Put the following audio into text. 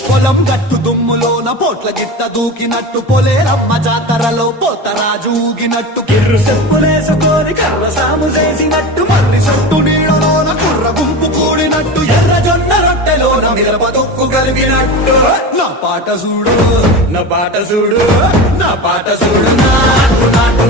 పొలం గట్టు దుమ్ములోన పోట్ల గిట్ట దూకినట్టు పొలేరమ్మ జాతరలో పోతరాజు ఊగినట్టు కిర్రు చెప్పులేసుకొని కర్ర సాము చేసినట్టు మర్రి సొట్టు నీడలోన కుర్ర గుంపు కూడినట్టు ఎర్ర జొన్న రొట్టెలోన మిరప దుక్కు కలిపినట్టు నా పాట చూడు నా పాట చూడు నా పాట చూడు నాటు నాటు